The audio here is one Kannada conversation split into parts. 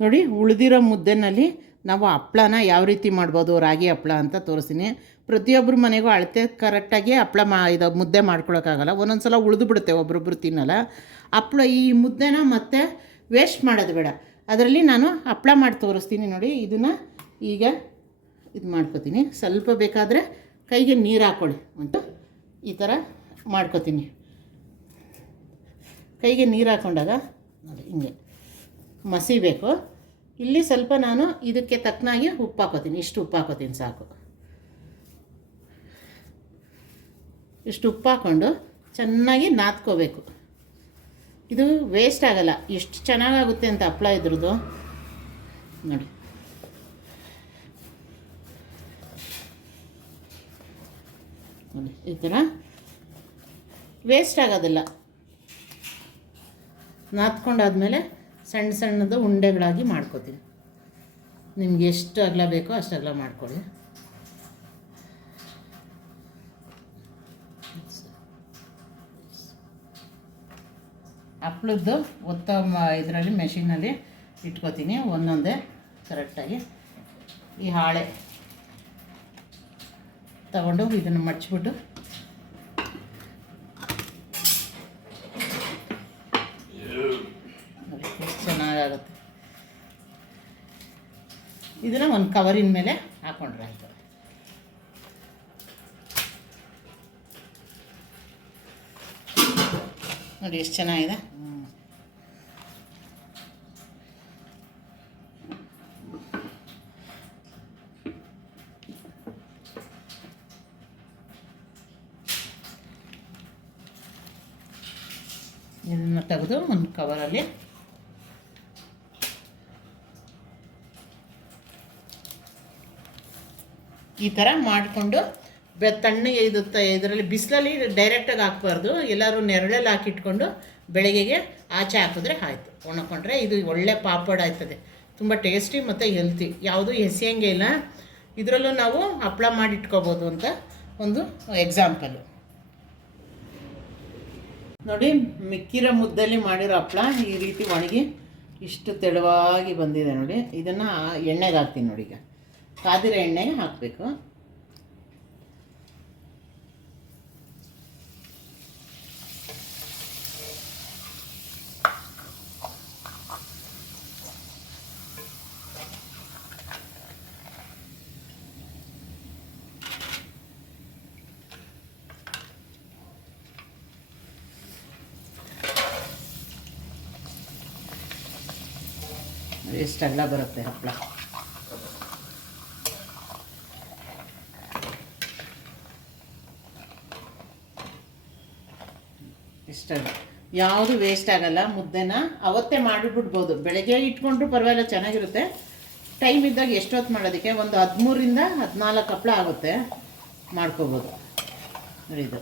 ನೋಡಿ ಉಳಿದಿರೋ ಮುದ್ದೆನಲ್ಲಿ ನಾವು ಹಪ್ಳನ ಯಾವ ರೀತಿ ಮಾಡ್ಬೋದು, ರಾಗಿ ಹಪ್ಳ ಅಂತ ತೋರಿಸ್ತೀನಿ. ಪ್ರತಿಯೊಬ್ಬರ ಮನೆಗೂ ಅಳತೆ ಕರೆಕ್ಟಾಗಿ ಹಪ್ಳ ಇದು ಮುದ್ದೆ ಮಾಡ್ಕೊಳಕ್ಕಾಗಲ್ಲ, ಒಂದೊಂದು ಸಲ ಉಳಿದು ಬಿಡುತ್ತೆ, ಒಬ್ರೊಬ್ರು ತಿನ್ನಲ್ಲ. ಹಪ್ಳ ಈ ಮುದ್ದೆನ ಮತ್ತೆ ವೇಸ್ಟ್ ಮಾಡೋದು ಬೇಡ, ಅದರಲ್ಲಿ ನಾನು ಹಪ್ಳ ಮಾಡಿ ತೋರಿಸ್ತೀನಿ ನೋಡಿ. ಇದನ್ನು ಈಗ ಇದು ಮಾಡ್ಕೊತೀನಿ. ಸ್ವಲ್ಪ ಬೇಕಾದರೆ ಕೈಗೆ ನೀರು ಹಾಕ್ಕೊಳ್ಳಿ ಅಂತ ಈ ಥರ ಮಾಡ್ಕೊತೀನಿ. ಕೈಗೆ ನೀರು ಹಾಕ್ಕೊಂಡಾಗ ನೋಡಿ ಹಿಂಗೆ ಮಸಿಬೇಕು. ಇಲ್ಲಿ ಸ್ವಲ್ಪ ನಾನು ಇದಕ್ಕೆ ತಕ್ಕನಾಗಿ ಉಪ್ಪು ಹಾಕೋತೀನಿ, ಇಷ್ಟು ಉಪ್ಪು ಹಾಕೋತೀನಿ ಸಾಕು. ಇಷ್ಟು ಉಪ್ಪು ಹಾಕ್ಕೊಂಡು ಚೆನ್ನಾಗಿ ನಾದ್ಕೋಬೇಕು. ಇದು ವೇಸ್ಟ್ ಆಗಲ್ಲ, ಎಷ್ಟು ಚೆನ್ನಾಗಾಗುತ್ತೆ ಅಂತ ಹಪ್ಳ ಇದ್ರದ್ದು ನೋಡಿ. ನೋಡಿ ಈ ಥರ ವೇಸ್ಟ್ ಆಗೋದಿಲ್ಲ. ನಾದ್ಕೊಂಡಾದ್ಮೇಲೆ ಸಣ್ಣ ಸಣ್ಣದು ಉಂಡೆಗಳಾಗಿ ಮಾಡ್ಕೋತೀನಿ. ನಿಮ್ಗೆ ಎಷ್ಟು ಅಗಲ ಬೇಕೋ ಅಷ್ಟು ಅಗಲ ಮಾಡ್ಕೊಳ್ಳಿ. ಹಪ್ಳದ್ದು ಇದರಲ್ಲಿ ಮೆಷಿನಲ್ಲಿ ಇಟ್ಕೋತೀನಿ ಒಂದೊಂದೇ ಕರೆಕ್ಟಾಗಿ. ಈ ಹಾಳೆ ತಗೊಂಡು ಇದನ್ನು ಮಡ್ಚಿಬಿಟ್ಟು ಎಷ್ಟು ಚೆನ್ನಾಗಾಗುತ್ತೆ. ಇದನ್ನು ಒಂದು ಕವರಿನ ಮೇಲೆ ಹಾಕ್ಕೊಂಡ್ರೆ ಆಯಿತು. ನೋಡಿ ಎಷ್ಟು ಚೆನ್ನಾಗಿದೆ. ಇದನ್ನು ತೆಗೆದು ಒಂದು ಕವರಲ್ಲಿ ಈ ಥರ ಮಾಡಿಕೊಂಡು ತಣ್ಣಗೆ ಇದರಲ್ಲಿ ಬಿಸಿಲಲ್ಲಿ ಡೈರೆಕ್ಟಾಗಿ ಹಾಕ್ಬಾರ್ದು. ಎಲ್ಲರೂ ನೆರಳಲ್ಲಿ ಹಾಕಿಟ್ಕೊಂಡು ಬೆಳಗ್ಗೆಗೆ ಆಚೆ ಹಾಕಿದ್ರೆ ಆಯಿತು, ಒಣಕೊಂಡ್ರೆ ಇದು ಒಳ್ಳೆ ಪಾಪಡ್ ಆಯ್ತದೆ. ತುಂಬ ಟೇಸ್ಟಿ ಮತ್ತು ಹೆಲ್ತಿ, ಯಾವುದೂ ಎಸೆಯಂಗೆ ಇಲ್ಲ. ಇದರಲ್ಲೂ ನಾವು ಹಪ್ಪಳ ಮಾಡಿಟ್ಕೋಬೋದು ಅಂತ ಒಂದು ಎಕ್ಸಾಂಪಲು ನೋಡಿ. ಮಿಕ್ಕಿರೋ ಮುದ್ದಲ್ಲಿ ಮಾಡಿರೋ ಹಪ್ಪಳ ಈ ರೀತಿ ಒಣಗಿ ಇಷ್ಟು ತೆಳುವಾಗಿ ಬಂದಿದೆ ನೋಡಿ. ಇದನ್ನು ಎಣ್ಣೆಗೆ ಹಾಕ್ತೀನಿ ನೋಡಿ. ಈಗ ಕಾದಿರೋ ಎಣ್ಣೆಗೆ ಹಾಕಬೇಕು. ಎಷ್ಟೆಲ್ಲ ಬರುತ್ತೆ ಹಪ್ಪಳ. ಇಷ್ಟಲ್ಲ, ಯಾವುದು ವೇಸ್ಟ್ ಆಗಲ್ಲ. ಮುದ್ದೆನ ಅವತ್ತೇ ಮಾಡಿಬಿಡ್ಬೋದು, ಬೆಳಗ್ಗೆ ಇಟ್ಕೊಂಡ್ರು ಪರವಾಗಿಲ್ಲ, ಚೆನ್ನಾಗಿರುತ್ತೆ. ಟೈಮ್ ಇದ್ದಾಗ ಎಷ್ಟೊತ್ತು ಮಾಡೋದಕ್ಕೆ ಒಂದು 13ರಿಂದ 14 ಹಪ್ಪಳ ಆಗುತ್ತೆ, ಮಾಡ್ಕೋಬೋದು ನೋಡಿ. ಇದು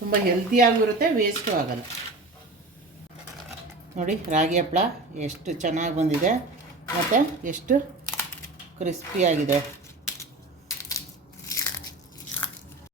ತುಂಬ ಹೆಲ್ತಿಯಾಗಿರುತ್ತೆ, ವೇಸ್ಟು ಆಗಲ್ಲ ನೋಡಿ. ರಾಗಿ ಹಪ್ಪಳ ಎಷ್ಟು ಚೆನ್ನಾಗಿ ಬಂದಿದೆ ಮತ್ತು ಎಷ್ಟು ಕ್ರಿಸ್ಪಿಯಾಗಿದೆ.